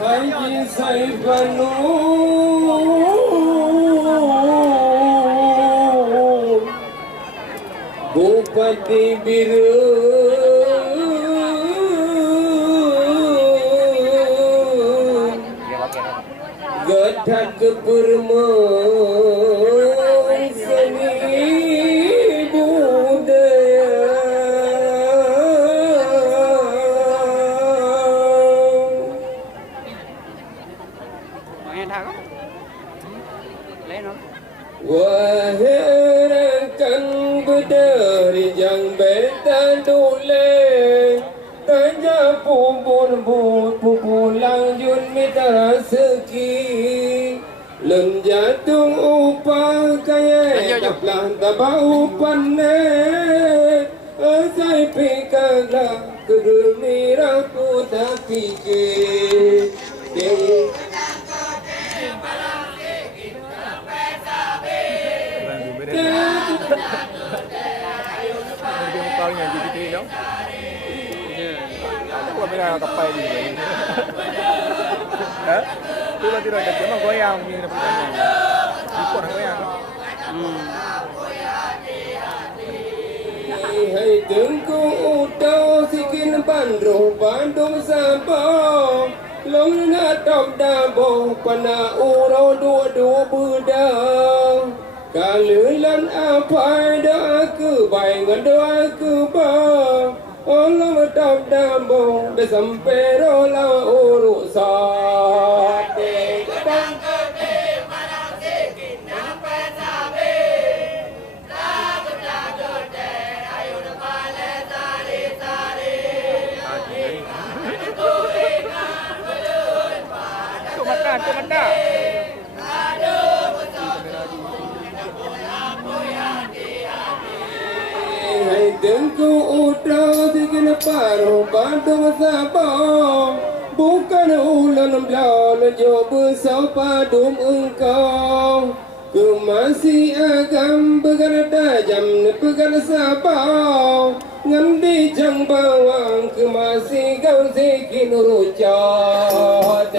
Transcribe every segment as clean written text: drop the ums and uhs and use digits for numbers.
Haji Saibanu Bupati Biru Gadah Kepermon Seni Budaya Wahai rakan berdari yang bertanduleng Tanya pumbun-bun pupulang yun mita seki Lem jatung upah kaya taplah tabah upanet Asai pikaglah kedemira ku tak fikir yang gitu dong. Ada gua bilang kapal di sini. Tu lah tidak ada cuma goyang ni nak pertanyaan. Ikut nak goyang. Hai tengku utau sikin bandro bandung sabau long na top dabo pana uro dua bedang kalulan apa dah ke baik doa ke bang Allah top dabo sampai rola urus sate kadang tu mata. Hai tengku utau sikin paruh bandung sabau bukan ulan belau jo besar padum engkau kemasi agam began tajam pegan sabau ngamdi jang bawang kemasi kau sikin rucat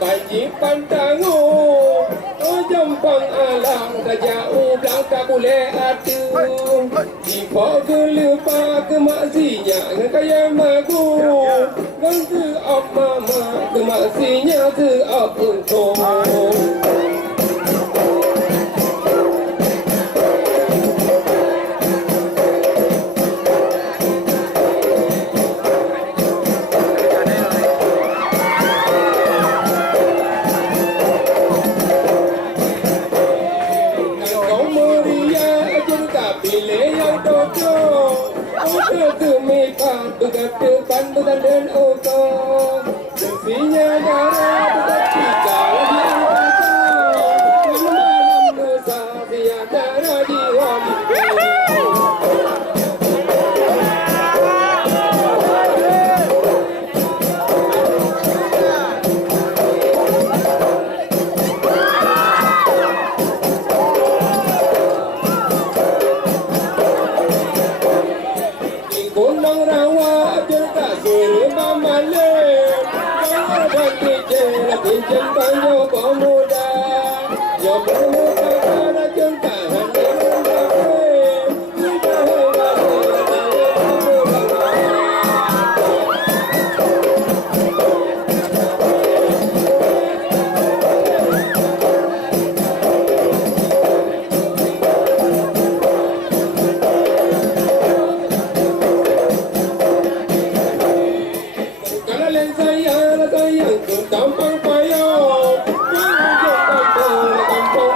Paji pantangu Jampang alam Kajau belang tak boleh atu Di pokok lupa kemaksinya Kaya magu Gang seop mama Kemaksinya seop untung Depan bukan dan oto Sesinya darah bukan tiga lagi angkasa Malam dosa tiada lagi wanita Gunung rawa Pinjam panjo pemuda Yo pemuda pada jengkaran Tampang payung, kampung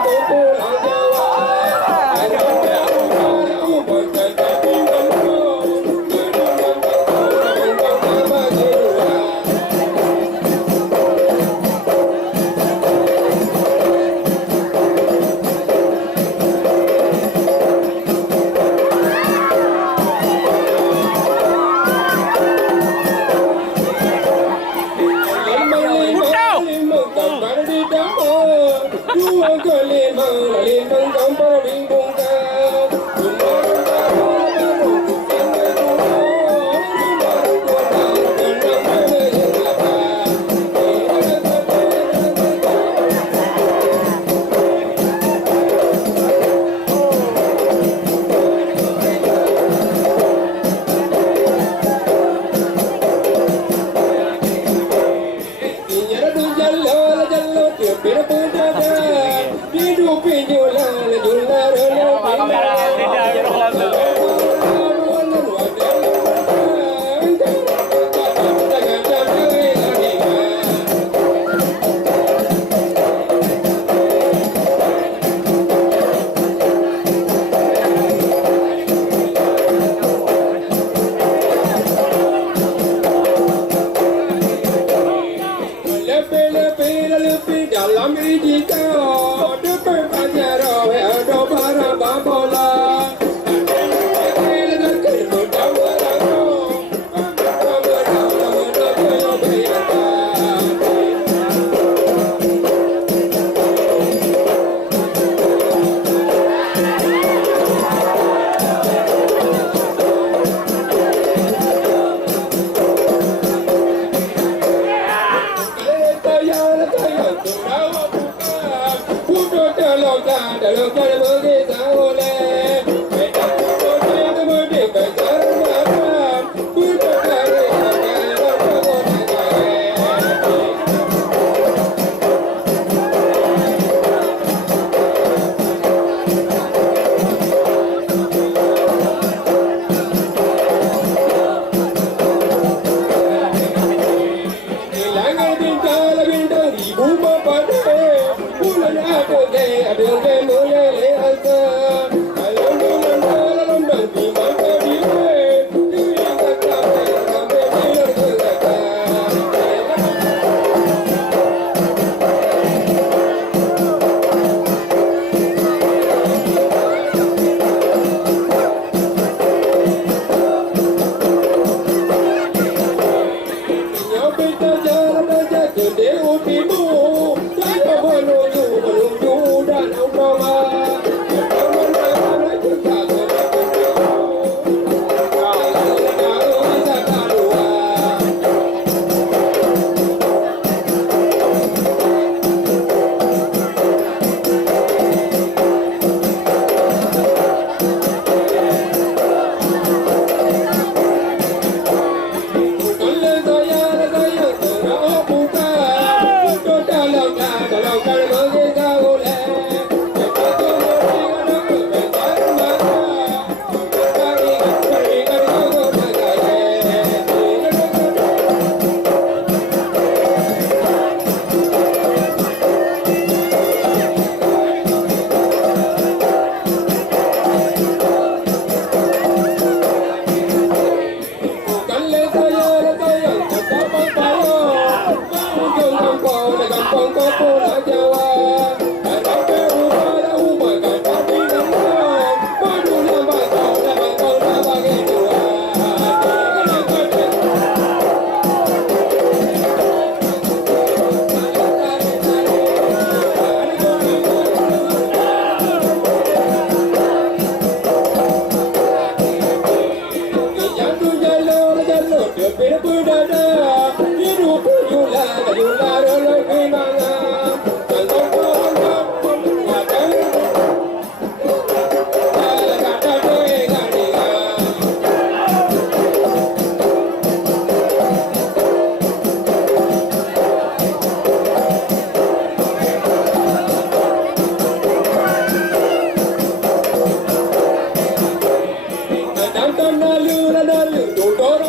Dodora